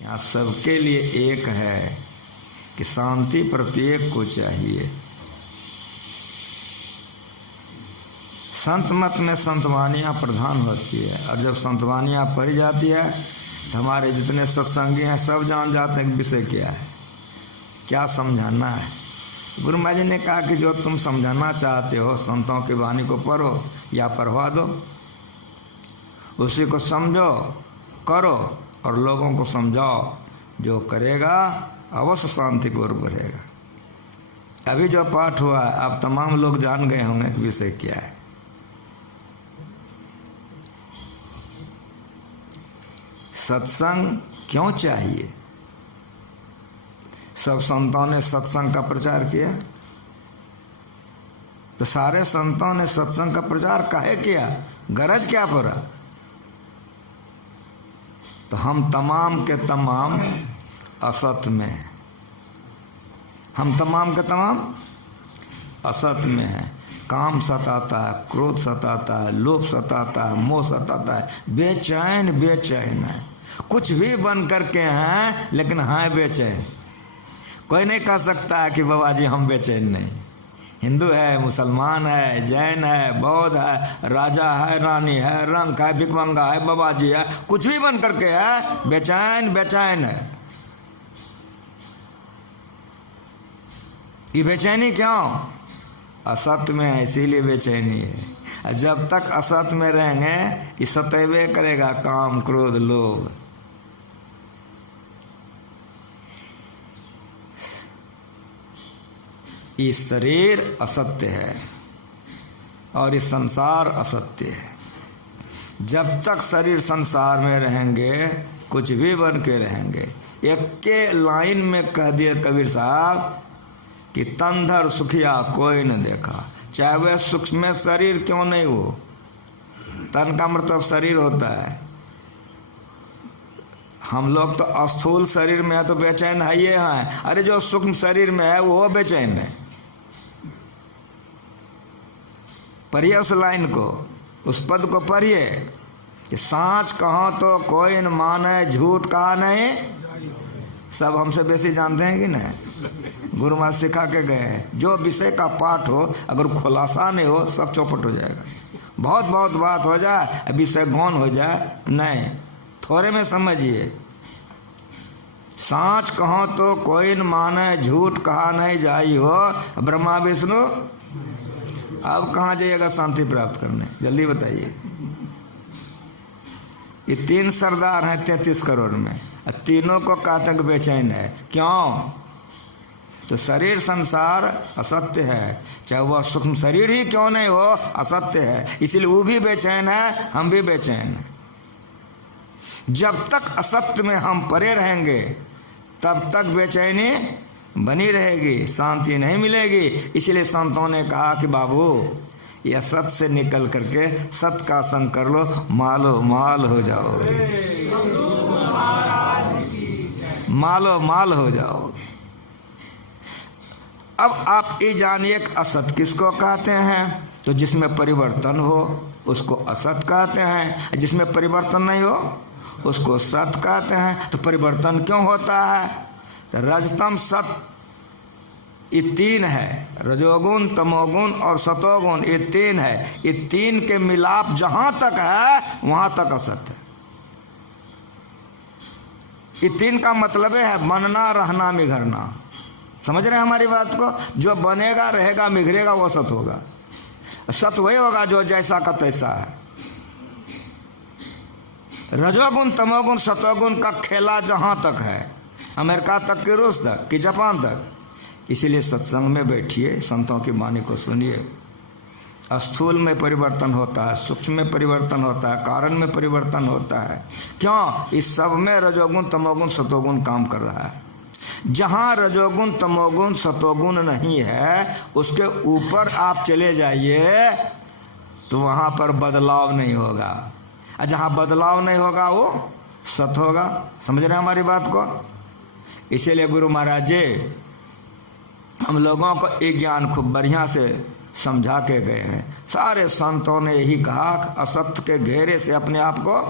यहाँ सबके लिए एक है कि शांति प्रत्येक को चाहिए। संत मत में संतवानियाँ प्रधान होती है, और जब संतवानियाँ पढ़ी जाती है तो हमारे जितने सत्संगी हैं सब जान जाते हैं कि विषय क्या है, क्या समझाना है। गुरु महाराज जी ने कहा कि जो तुम समझाना चाहते हो संतों की वाणी को पढ़ो या पढ़वा दो, उसी को समझो, करो और लोगों को समझाओ। जो करेगा अवश्य शांति की ओर बढ़ेगा। अभी जो पाठ हुआ है आप तमाम लोग जान गए होंगे कि विषय क्या है। सत्संग क्यों चाहिए? सब संतों ने सत्संग का प्रचार किया, तो सारे संतों ने सत्संग का प्रचार काहे किया? गरज क्या पड़ा? तो हम तमाम के तमाम असत में हैं, हम तमाम के तमाम असत में हैं। काम सताता है, क्रोध सताता है, लोभ सताता है, मोह सताता है, बेचैन बेचैन है। कुछ भी बन करके हैं लेकिन हैं बेचैन। कोई नहीं कह सकता है कि बाबा जी हम बेचैन नहीं। हिंदू है, मुसलमान है, जैन है, बौद्ध है, राजा है, रानी है, रंग है, भिखमंगा है, बाबा जी है, कुछ भी बन करके है, बेचैन बेचैन है। ये बेचैनी क्यों? असत में है, इसीलिए बेचैनी है। जब तक असत में रहेंगे ये सतैवे करेगा काम क्रोध लोभ। ये शरीर असत्य है और ये संसार असत्य है। जब तक शरीर संसार में रहेंगे कुछ भी बन के रहेंगे। एक के लाइन में कह दिए कबीर साहब कि तन धर सुखिया कोई न देखा, चाहे वह सूक्ष्म शरीर क्यों नहीं हो। तन का मतलब शरीर होता है। हम लोग तो स्थूल शरीर में है तो बेचैन है ये हैं। अरे जो सूक्ष्म शरीर में है वो बेचैन है। पढ़िए उस लाइन को, उस पद को पढ़िए कि सांच कहो तो कोई न माने, झूठ कहा नहीं। सब हमसे बेसी जानते हैं कि नहीं? गुरु महाराज सिखा के गए हैं। जो विषय का पाठ हो अगर खुलासा नहीं हो सब चौपट हो जाएगा। बहुत बहुत बात हो जाए विषय गौन हो जाए, नहीं, थोड़े में समझिए। सांच कहो तो कोई न माने, झूठ कहा नहीं जाई हो, ब्रह्मा विष्णु। अब कहाँ जाइएगा शांति प्राप्त करने? जल्दी बताइए। ये 3 सरदार हैं 33 करोड़ में, तीनों को कहते हैं बेचैन है। क्यों? तो शरीर संसार असत्य है, चाहे वह सूक्ष्म शरीर ही क्यों नहीं हो, असत्य है। इसलिए वो भी बेचैन है, हम भी बेचैन हैं। जब तक असत्य में हम पड़े रहेंगे तब तक बेचैनी बनी रहेगी, शांति नहीं मिलेगी। इसलिए संतों ने कहा कि बाबू यह सत से निकल करके सत का संग कर लो, मालो माल हो जाओ, मालो माल हो जाओ। अब आप ये जानिए कि असत किसको कहते हैं? तो जिसमें परिवर्तन हो उसको असत कहते हैं, जिसमें परिवर्तन नहीं हो उसको सत कहते हैं। तो परिवर्तन क्यों होता है? तो रजतम सत ये 3 है, रजोगुण तमोगुण और सतोगुण, ये 3 है। ये 3 के मिलाप जहां तक है वहां तक असत है। ये 3 का मतलब है बनना, रहना, मिघरना। समझ रहे हैं हमारी बात को? जो बनेगा रहेगा मिघरेगा वो सत होगा। सत वही होगा जो जैसा का तैसा है। रजोगुण तमोगुण सतोगुण का खेला जहां तक है, अमेरिका तक कि रूस तक कि जापान तक। इसीलिए सत्संग में बैठिए, संतों की वाणी को सुनिए। स्थूल में परिवर्तन होता है, सूक्ष्म में परिवर्तन होता है, कारण में परिवर्तन होता है। क्यों? इस सब में रजोगुण तमोगुण सतोगुण काम कर रहा है। जहां रजोगुण तमोगुण सतोगुण नहीं है उसके ऊपर आप चले जाइए तो वहां पर बदलाव नहीं होगा, और जहां बदलाव नहीं होगा वो सत होगा। समझ रहे हैं हमारी बात को? इसीलिए गुरु महाराज जी हम लोगों को एक ज्ञान खूब बढ़िया से समझा के गए हैं। सारे संतों ने यही कहा, असत्य के घेरे से अपने आप को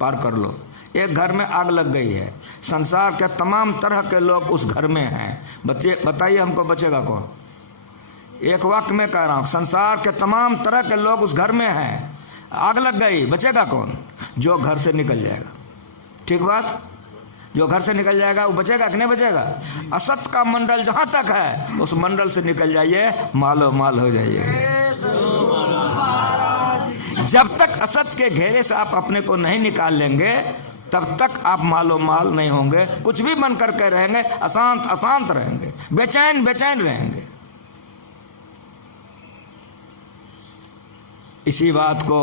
पार कर लो। एक घर में आग लग गई है, संसार के तमाम तरह के लोग उस घर में हैं, बताइए हमको बचेगा कौन? एक वाक्य में कह रहा हूँ, संसार के तमाम तरह के लोग उस घर में हैं, आग लग गई, बचेगा कौन? जो घर से निकल जाएगा। ठीक बात? जो घर से निकल जाएगा वो बचेगा कि नहीं बचेगा? असत का मंडल जहां तक है उस मंडल से निकल जाइए, मालो माल हो जाइए। जब तक असत के घेरे से आप अपने को नहीं निकाल लेंगे तब तक आप मालो माल नहीं होंगे। कुछ भी बन करके रहेंगे, अशांत अशांत रहेंगे, बेचैन बेचैन रहेंगे। इसी बात को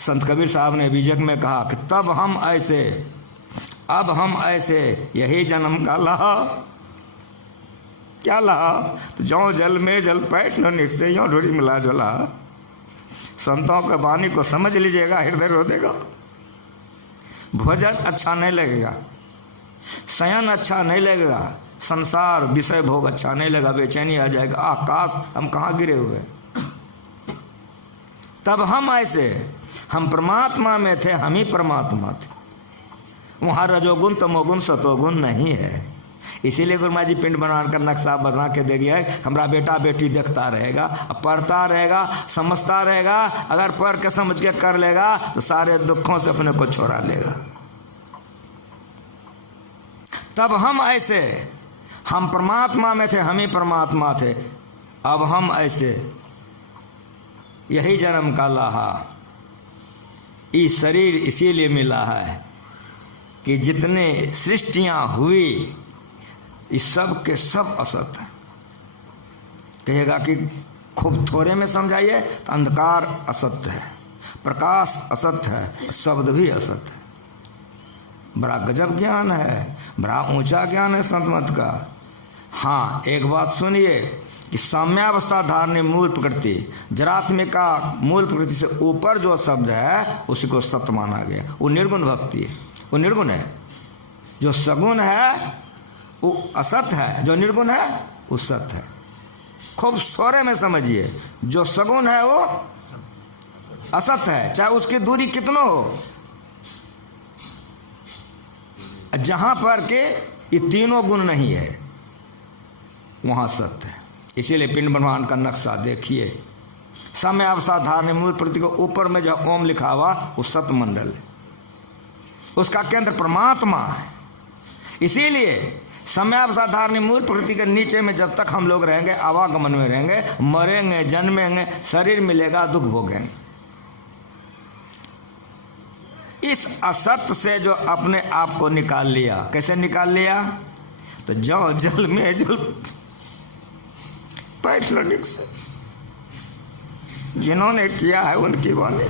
संत कबीर साहब ने बीजक में कहा कि तब हम ऐसे, अब हम ऐसे, यही जन्म का लहा। क्या लहा? तो जो जल में जल पैठ न निकसे, यो ढोड़ी मिला जला। संतों के वाणी को समझ लीजिएगा, हृदय रो देगा। भोजन अच्छा नहीं लगेगा, शयन अच्छा नहीं लगेगा, संसार विषय भोग अच्छा नहीं लगेगा, बेचैनी आ जाएगा, आकाश हम कहाँ गिरे हुए। तब हम ऐसे, हम परमात्मा में थे, हम ही परमात्मा थे। वहाँ रजोगुण तमोगुण सतोगुण नहीं है। इसीलिए गुरु महाराज जी पिंड बनाकर नक्शा बना के दे गया है। हमारा बेटा बेटी देखता रहेगा, पढ़ता रहेगा, समझता रहेगा। अगर पढ़ के समझ के कर लेगा तो सारे दुखों से अपने को छोड़ा लेगा। तब हम ऐसे, हम परमात्मा में थे, हम ही परमात्मा थे। अब हम ऐसे, यही जन्म का लाहा। ये शरीर इसीलिए मिला है कि जितने सृष्टियां हुई ये सब के सब असत है। कहेगा कि खूब थोड़े में समझाइए तो अंधकार असत्य है, प्रकाश असत्य है, शब्द भी असत्य है। बड़ा गजब ज्ञान है, बड़ा ऊंचा ज्ञान है संत मत का। हाँ, एक बात सुनिए कि साम्यावस्था धारणी मूल प्रकृति, जरात्मिका मूल प्रकृति से ऊपर जो शब्द है उसी को सत्य माना गया। वो निर्गुण भक्ति है, वो निर्गुण है। जो सगुण है वो असत है, जो निर्गुण है वो सत्य है। खूब सोरे में समझिए, जो सगुण है वो असत है, चाहे उसकी दूरी कितना हो। जहां पर के ये तीनों गुण नहीं है वहां सत्य है। इसीलिए पिंड ब्रह्मांड का नक्शा देखिए, साम्यावस्था धारणी मूल प्रकृति को ऊपर में जो ओम लिखा हुआ वो सत्य मंडल है, उसका केंद्र परमात्मा है। इसीलिए साम्यावस्था धारणी मूल प्रकृति के नीचे में जब तक हम लोग रहेंगे, आवागमन में रहेंगे, मरेंगे, जन्मेंगे, शरीर मिलेगा, दुख भोगेंगे। इस असत्य से जो अपने आप को निकाल लिया, कैसे निकाल लिया? तो जो जल में जल पैठ लड़क से, जिन्होंने किया है उनकी वाणी।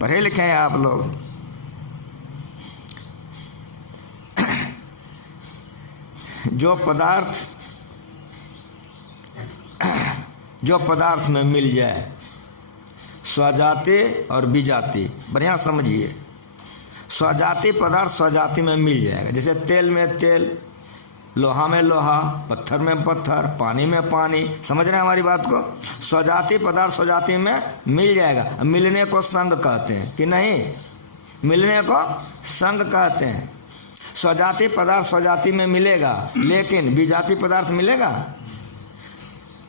पढ़े लिखे हैं आप लोग। जो पदार्थ में मिल जाए, स्वजाति और विजाति, बढ़िया समझिए। स्वजाति पदार्थ स्वजाति में मिल जाएगा। जैसे तेल में तेल, लोहा में लोहा, पत्थर में पत्थर, पानी में पानी। समझ रहे हैं हमारी बात को? स्वजाति पदार्थ स्वजाति में मिल जाएगा। मिलने को संग कहते हैं कि नहीं? मिलने को संग कहते हैं। स्वजाति पदार्थ स्वजाति में मिलेगा, लेकिन विजाति पदार्थ मिलेगा?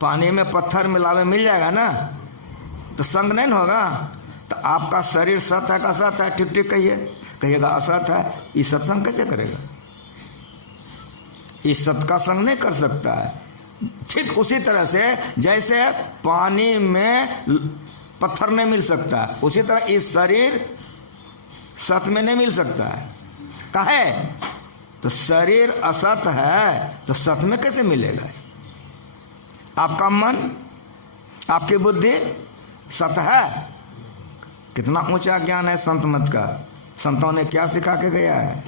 पानी में पत्थर मिलावे मिल जाएगा ना, तो संग नहीं होगा। तो आपका शरीर सत है का सत है? ठीक ठीक कहिए। कहिएगा असत है, ये सत्संग कैसे करेगा? इस सत का संग नहीं कर सकता है। ठीक उसी तरह से जैसे पानी में पत्थर नहीं मिल सकता है, उसी तरह इस शरीर सत में नहीं मिल सकता है। काहे? तो शरीर असत है तो सत में कैसे मिलेगा? आपका मन, आपकी बुद्धि सत है। कितना ऊंचा ज्ञान है संत मत का। संतों ने क्या सिखा के गया है?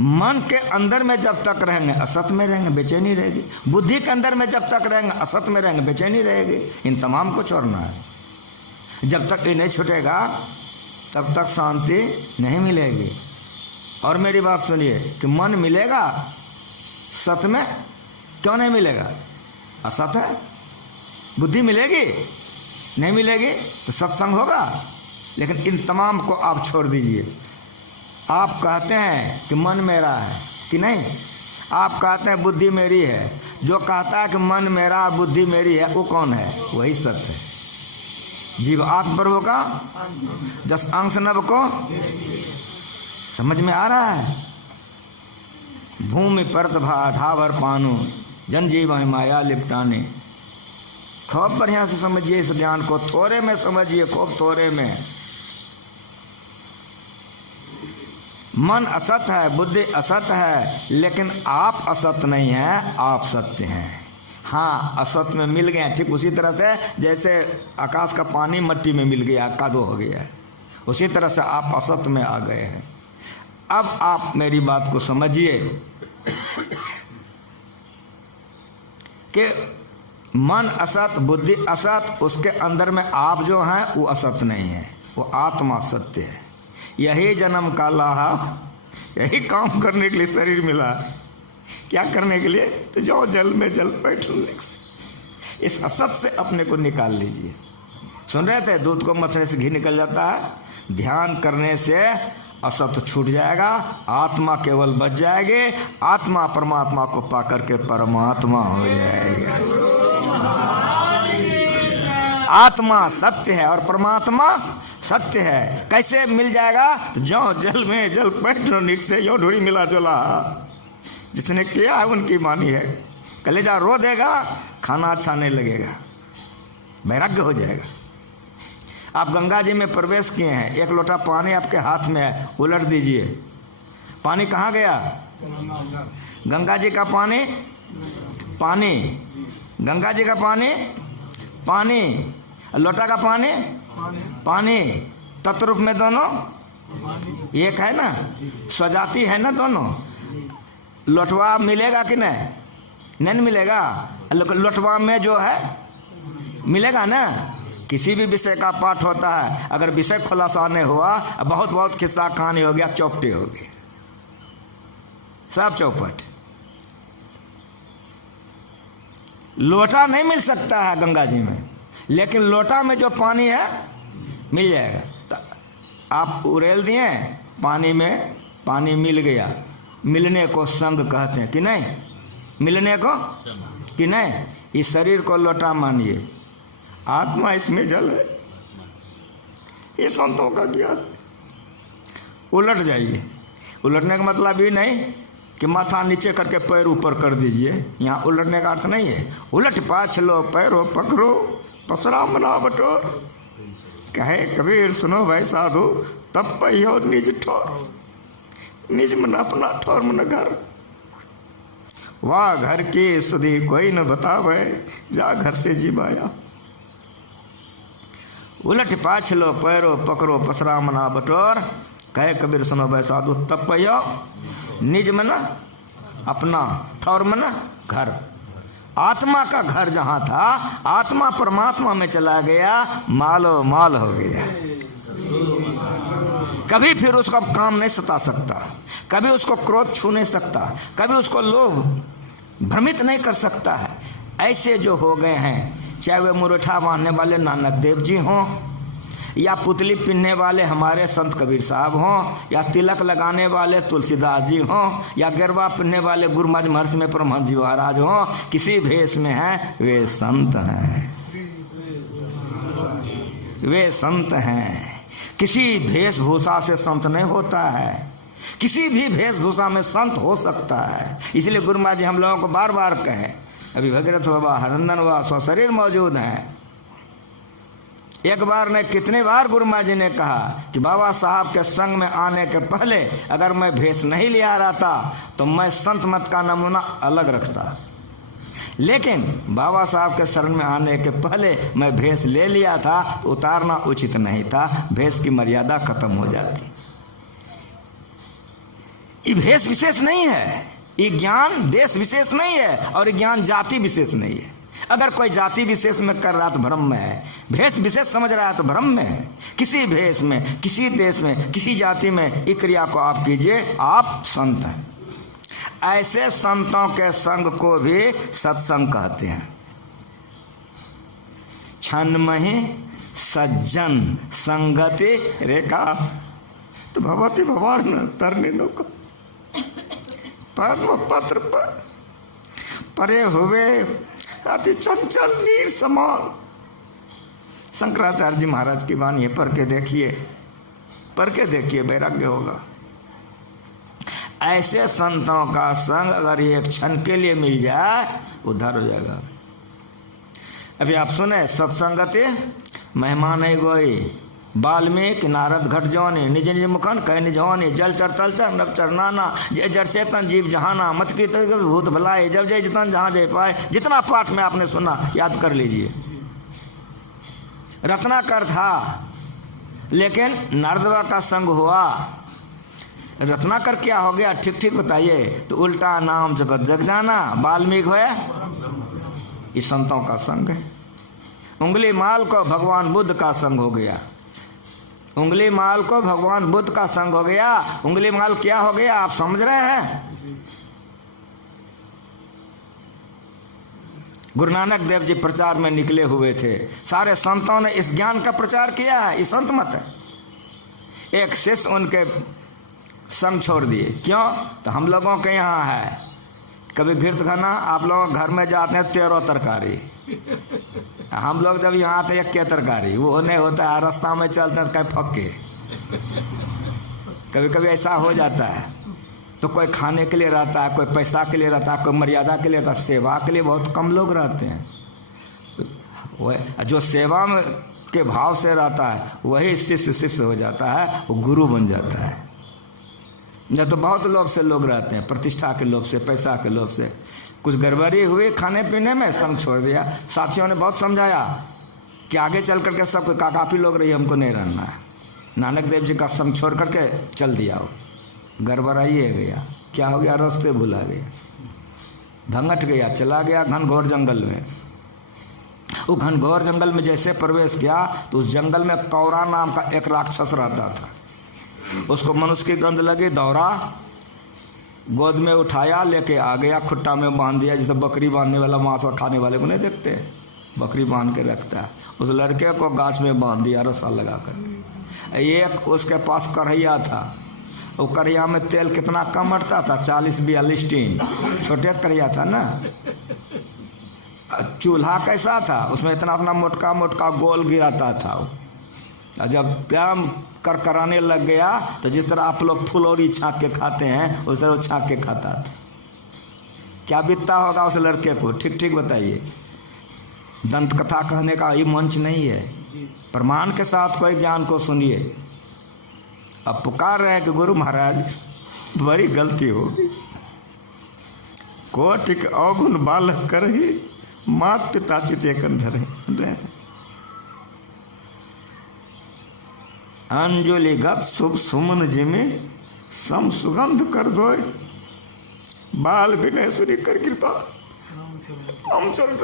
मन के अंदर में जब तक रहेंगे असत में रहेंगे, बेचैनी रहेगी। बुद्धि के अंदर में जब तक रहेंगे असत में रहेंगे, बेचैनी रहेगी। इन तमाम को छोड़ना है। जब तक ये नहीं छूटेगा तब तक शांति नहीं मिलेगी। और मेरी बात सुनिए कि मन मिलेगा सत में, क्यों नहीं मिलेगा? असत है। बुद्धि मिलेगी? नहीं मिलेगी तो सत्संग होगा। लेकिन इन तमाम को आप छोड़ दीजिए। आप कहते हैं कि मन मेरा है कि नहीं? आप कहते हैं बुद्धि मेरी है। जो कहता है कि मन मेरा बुद्धि मेरी है, वो कौन है? वही सत्य है। जीव आत्मप्रभु का जस अंश नभ को समझ में आ रहा है। भूमि परत ढावर पानु जन जीव माया लिपटाने। खूब बढ़िया से समझिए इस ध्यान को, थोड़े में समझिए, खूब थोड़े में। मन असत है, बुद्धि असत है, लेकिन आप असत नहीं हैं, आप सत्य हैं। हाँ, असत में मिल गए। ठीक उसी तरह से जैसे आकाश का पानी मट्टी में मिल गया, कादो हो गया है, उसी तरह से आप असत में आ गए हैं। अब आप मेरी बात को समझिए कि मन असत, बुद्धि असत, उसके अंदर में आप जो हैं वो असत नहीं है, वो आत्मा सत्य है। यही जन्म का लाहा, यही काम करने के लिए शरीर मिला। क्या करने के लिए? तो जाओ जल में जल बैठने से इस असत से अपने को निकाल लीजिए। सुन रहे थे? दूध को मथने से घी निकल जाता है। ध्यान करने से असत छूट जाएगा, आत्मा केवल बच जाएगी। आत्मा परमात्मा को पाकर के परमात्मा हो जाएगा। आत्मा सत्य है और परमात्मा सत्य है। कैसे मिल जाएगा? तो जो जल में जल पैट्रोनिक से यो ढोड़ी मिला जुला। जिसने किया है उनकी मानी है। कलेजा रो देगा, खाना अच्छा नहीं लगेगा, वैराग्य हो जाएगा। आप गंगा जी में प्रवेश किए हैं, एक लोटा पानी आपके हाथ में है, उलट दीजिए। पानी कहाँ गया? गंगा जी का पानी, पानी, गंगा जी का पानी, पानी, लोटा का पानी, पानी, तत्रूप में दोनों एक है ना, स्वजाति है ना दोनों। लोटवा मिलेगा कि नहीं? नहीं मिलेगा। लोटवा में जो है मिलेगा ना। किसी भी विषय का पाठ होता है, अगर विषय खुलासा नहीं हुआ, बहुत बहुत किस्सा कहानी हो गया, चौपटे हो गए, सब चौपट। लोटा नहीं मिल सकता है गंगा जी में, लेकिन लोटा में जो पानी है मिल जाएगा। तो आप उड़ेल दिए पानी में, पानी मिल गया। मिलने को संग कहते हैं कि नहीं? मिलने को कि नहीं? इस शरीर को लोटा मानिए, आत्मा इसमें जल है। ये संतों का ज्ञान। उलट जाइए। उलटने का मतलब ये नहीं कि माथा नीचे करके पैर ऊपर कर दीजिए, यहाँ उलटने का अर्थ नहीं है। उलट पाछ लो, पैरों पकड़ो, पसरा मना बटोर। कहे कबीर सुनो भाई साधु, तब पहियो निज ठोर। निज मन अपना, ठोर मन घर। वाह घर की सुधी कोई न बतावे, जा घर से जिबाया। उलट पाछ लो, पैरो पकड़ो, पसरा मना बटोर। कहे कबीर सुनो भाई साधु, तब पहियो निज मन अपना, ठौर मन घर। आत्मा का घर जहां था, आत्मा परमात्मा में चला गया, मालो माल हो गया। कभी फिर उसको काम नहीं सता सकता, कभी उसको क्रोध छू नहीं सकता, कभी उसको लोभ भ्रमित नहीं कर सकता है। ऐसे जो हो गए हैं, चाहे वे मुरठा बांधने वाले नानक देव जी हों, या पुतली पिनने वाले हमारे संत कबीर साहब हों, या तिलक लगाने वाले तुलसीदास जी हों, या गिरवा पिनने वाले गुरुमज महर्षि में परमहंस जी महाराज हों, किसी भेष में हैं वे संत हैं, वे संत हैं। किसी वेशभूषा से संत नहीं होता है, किसी भी वेशभूषा में संत हो सकता है। इसलिए गुरु महाराज जी हम लोगों को बार बार कहे, अभी भगीरथ बाबा, हरनंदन बाबा स्वशरीर मौजूद हैं। एक बार ने कितनी बार गुरु महाराज जी ने कहा कि बाबा साहब के संग में आने के पहले अगर मैं भेष नहीं लिया रहता तो मैं संत मत का नमूना अलग रखता, लेकिन बाबा साहब के शरण में आने के पहले मैं भेष ले लिया था तो उतारना उचित नहीं था, भेष की मर्यादा खत्म हो जाती। ये भेष विशेष नहीं है, ये ज्ञान देश विशेष नहीं है, और ये ज्ञान जाति विशेष नहीं है। अगर कोई जाति विशेष में कर रहा तो भ्रम में है, भेष विशेष समझ रहा है तो भ्रम में है। किसी भेष में, किसी देश में, किसी जाति में इस क्रिया को आप कीजिए, आप संत हैं। ऐसे संतों के संग को भी सत्संग कहते हैं। क्षण मही सज्जन संगति रेखा। तो भगवती भवान तरने को पद्म पत्र पर परे हुए अति चंचल नीर समान। शंकराचार्य जी महाराज की वाणी है, पढ़ के देखिए वैराग्य होगा। ऐसे संतों का संग अगर एक क्षण के लिए मिल जाए उद्धार हो जाएगा। अभी आप सुने सत्संगति मेहमान गोई वाल्मीकि नारद घट जवानी निज निज मुखन कह निज जवानी जल चर तल चर नभ चर नाना जय जर चेतन जीव जहाना मत की भूत भलाए जब जय जितन जहाँ जय पाए। जितना पाठ में आपने सुना याद कर लीजिए। रत्नाकर था लेकिन नारदवा का संग हुआ। रत्नाकर क्या हो गया ठीक ठीक बताइए। तो उल्टा नाम जगत जग जाना वाल्मीकि है इस संतों का संग है। उंगली माल को भगवान बुद्ध का संग हो गया। उंगली माल को भगवान बुद्ध का संग हो गया। उंगली माल क्या हो गया आप समझ रहे हैं। गुरु नानक देव जी प्रचार में निकले हुए थे। सारे संतों ने इस ज्ञान का प्रचार किया है। ये संत मत है। एक शिष्य उनके संग छोड़ दिए। क्यों? तो हम लोगों के यहाँ है कभी घृत खाना आप लोग घर में जाते हैं 13 तरकारी। हम लोग जब यहाँ आते हैं 1 तरकारी वो नहीं होता है। रास्ता में चलते हैं कहीं फक्के। कभी कभी ऐसा हो जाता है। तो कोई खाने के लिए रहता है, कोई पैसा के लिए रहता है, कोई मर्यादा के लिए रहता है। सेवा के लिए बहुत कम लोग रहते हैं। वह जो सेवा में के भाव से रहता है वही शिष्य हो जाता है, वो गुरु बन जाता है। या तो बहुत लोभ से लोग रहते हैं, प्रतिष्ठा के लोभ से, पैसा के लोभ से। कुछ गड़बड़ी हुई खाने पीने में, संग छोड़ दिया। साथियों ने बहुत समझाया कि आगे चल करके सब काफी लोग रही, हमको नहीं रहना है। नानक देव जी का संग छोड़ करके चल दिया। वो गड़बड़ाइए गया। क्या हो गया? रास्ते भुला गया, धंगट गया, चला गया घनघोर जंगल में। वो घनघोर जंगल में जैसे प्रवेश किया तो उस जंगल में कौरा नाम का एक राक्षस रहता था। उसको मनुष्य की गंध लगी, दौड़ा, गोद में उठाया, लेके आ गया, खुट्टा में बांध दिया। जैसे बकरी बांधने वाला मांस खाने वाले को नहीं देखते, बकरी बांध के रखता है। उस लड़के को गाछ में बांध दिया रस्सा लगा कर। एक उसके पास कढ़ैया था। वो कढ़ैया में तेल कितना कम मरता था, 40-42 टीन। छोटे कढ़ैया था ना। चूल्हा कैसा था, उसमें इतना अपना मोटका मोटका गोल गिराता था। और जब काम करकराने लग गया तो जिस तरह आप लोग फुलौरी छाँक के खाते हैं उस तरह वो छाँक के खाता था। क्या बीतता होगा उस लड़के को, ठीक ठीक बताइए। दंत कथा कहने का ये मंच नहीं है। प्रमाण के साथ कोई ज्ञान को सुनिए। अब पुकार रहे हैं कि गुरु महाराज बड़ी गलती होगी, कोटिक अवगुण बालक करही मात पिता चिते कंधरे। अंजलि गप शुभ सुमन जिमे सम सुगंध कर दो बाल विनय सुरी कर कृपा हम चरण।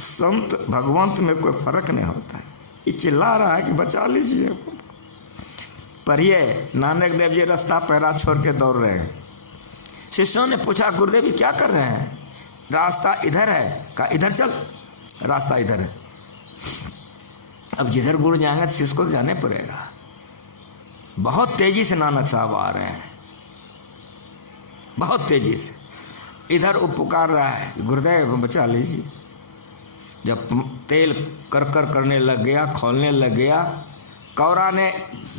संत भगवंत में कोई फर्क नहीं होता है। ये चिल्ला रहा है कि बचा लीजिए। पढ़िए, नानक देव जी रास्ता पैरा छोड़ के दौड़ रहे हैं। शिष्यों ने पूछा गुरुदेव जी क्या कर रहे हैं? रास्ता इधर है। कहा इधर चल, रास्ता इधर है। अब जिधर गुरु जाएंगे तो शिष्य को जाने पड़ेगा। बहुत तेजी से नानक साहब आ रहे हैं, बहुत तेजी से। इधर वो पुकार रहा है गुरुदेव बचा लीजिए। जब तेल कर करने लग गया, खोलने लग गया, कौरा ने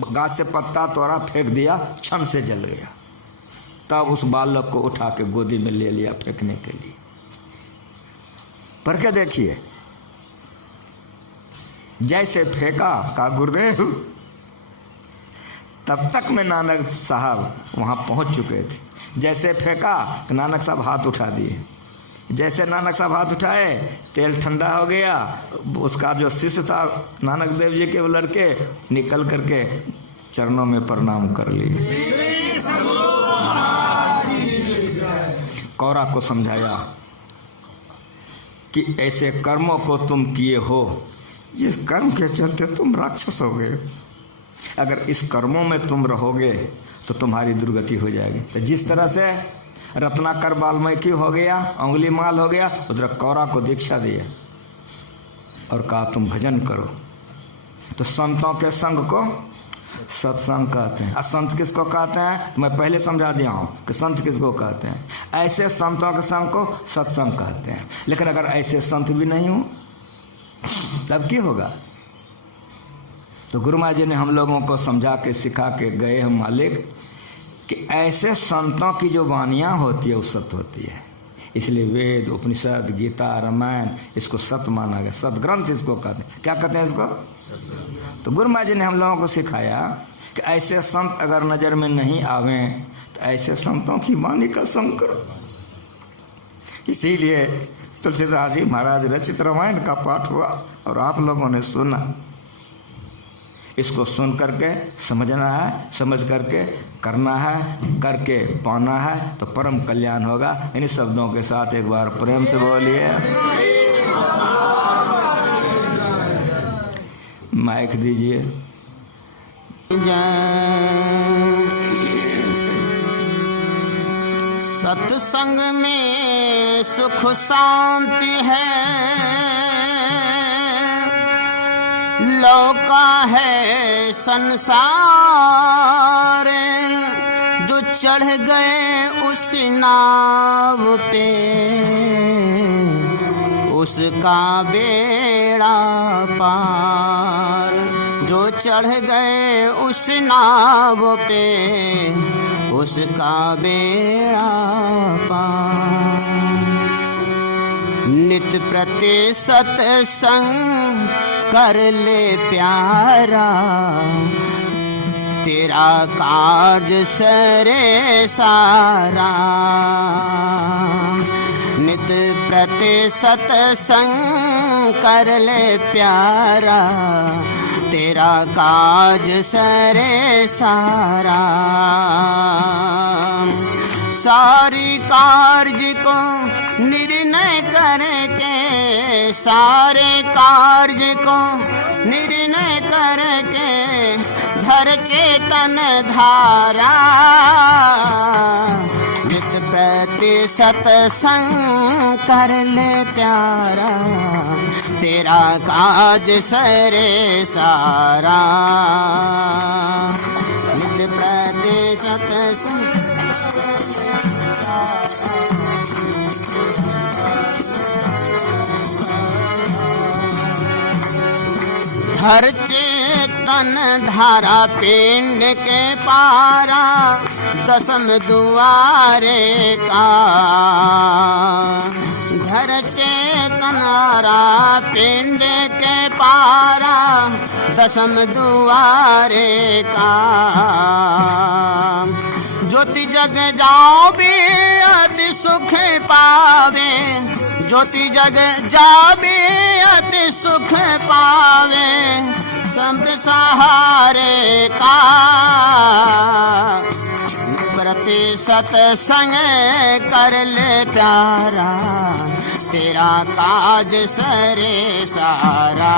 गाछ से पत्ता तोड़ा फेंक दिया, क्षण से जल गया। तब उस बालक को उठा के गोदी में ले लिया फेंकने के लिए। पढ़ के देखिए, जैसे फेंका कहा गुरुदेव। तब तक में नानक साहब वहाँ पहुँच चुके थे। जैसे फेंका तो नानक साहब हाथ उठा दिए। जैसे नानक साहब हाथ उठाए तेल ठंडा हो गया। उसका जो शिष्य था नानक देव जी के, वो लड़के निकल करके चरणों में प्रणाम कर लिए। कौरा को समझाया कि ऐसे कर्मों को तुम किए हो जिस कर्म के चलते तुम राक्षस हो गए। अगर इस कर्मों में तुम रहोगे तो तुम्हारी दुर्गति हो जाएगी। तो जिस तरह से रत्नाकर वाल्मीकि हो गया, उंगली माल हो गया, उधर कौरा को दीक्षा दिया और कहा तुम भजन करो। तो संतों के संग को सत्संग कहते हैं। असंत किसको कहते हैं तो मैं पहले समझा दिया हूं कि संत किसको कहते हैं। ऐसे संतों के संग को सत्संग कहते हैं। लेकिन अगर ऐसे संत भी नहीं हो तब क्या होगा? तो गुरु महाराज जी ने हम लोगों को समझा के सिखा के गए हैं मालिक कि ऐसे संतों की जो वानियाँ होती है वो सत्य होती है। इसलिए वेद, उपनिषद, गीता, रामायण इसको सत्य माना गया। सदग्रंथ इसको कहते हैं। क्या कहते हैं इसको? तो गुरु महाराज जी ने हम लोगों को सिखाया कि ऐसे संत अगर नज़र में नहीं आवे तो ऐसे संतों की वाणी का संग करो। इसीलिए तुलसीदास जी महाराज रचित रामायण का पाठ हुआ और आप लोगों ने सुना। इसको सुन करके समझना है, समझ करके करना है, करके पाना है तो परम कल्याण होगा। इन शब्दों के साथ एक बार प्रेम से बोलिए माइक दीजिए। सत्संग में सुख शांति है, लौका है संसार, जो चढ़ गए उस नाव पे उसका बेड़ा पार। जो चढ़ गए उस नाव पे उसका बेड़ा पार। नित प्रति सत्संग कर ले प्यारा, तेरा कार्य सरे सारा। नित प्रति सत्संग कर ले प्यारा, तेरा काज सरे सारा। सारी कार्य को निर्णय करके, सारे कार्य को निर्णय करके धर चेतन धारा। नित प्रति सत्संग कर ले प्यारा, तेरा काज सरे सारा। नित प्रति सत्संग हर चेतन धारा पिंड के पारा, दसम दुआरे का। धर चेतन धारा पिंड के पारा, दसम दुआरे का। ज्योति जग जाओ भी अति सुख पावे, ज्योति जग जावे अति सुख पावे, संत सहारे का। प्रति सत्संग कर ले प्यारा, तेरा काज सरे सारा।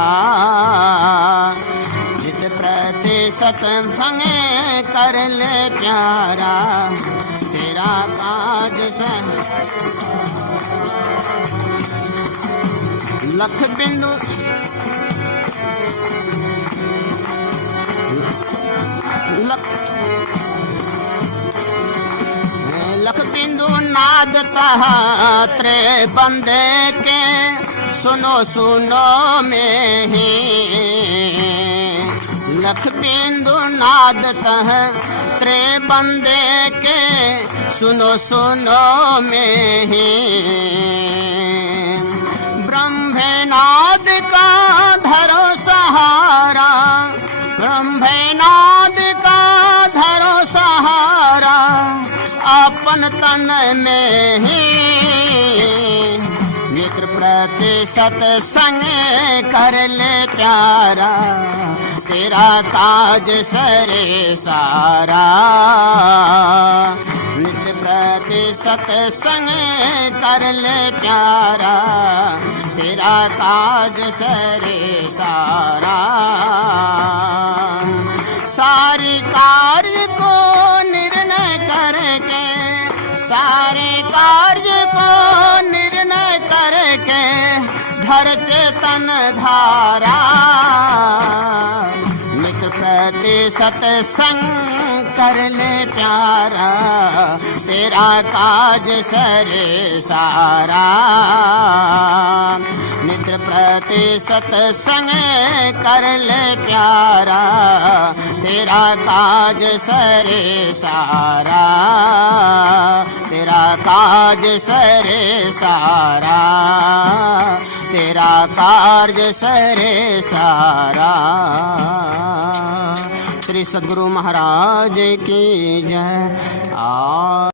नित प्रति सत्संग कर ले प्यारा, तेरा काज सरे। लख बिंदु लख बिंदु नाद त्रे बंदे के, सुनो सुनो में ही। लख बिंदु नाद त्रे बंदे के, सुनो सुनो में ही। ब्रह्मनाद का धरो सहारा, ब्रह्मनाद का धरो सहारा, अपन तन में ही। मित्र प्रति सत्संग कर ले प्यारा, तेरा काज सरे सारा। नित्य प्रति सत्संग कर ले प्यारा, तेरा काज सरे सारा। सारी कार्य को निर्णय करके, सारे कार्य को निर्णय करके धर चेतन धारा। नित प्रति सत्संग कर ले प्यारा, तेरा काज सरे सारा। नित प्रति सत्संग कर ले प्यारा, तेरा काज सरे सारा। तेरा काज सरे सारा, तेरा कार्य सरे सारा। श्री सद्गुरु महाराज की जय।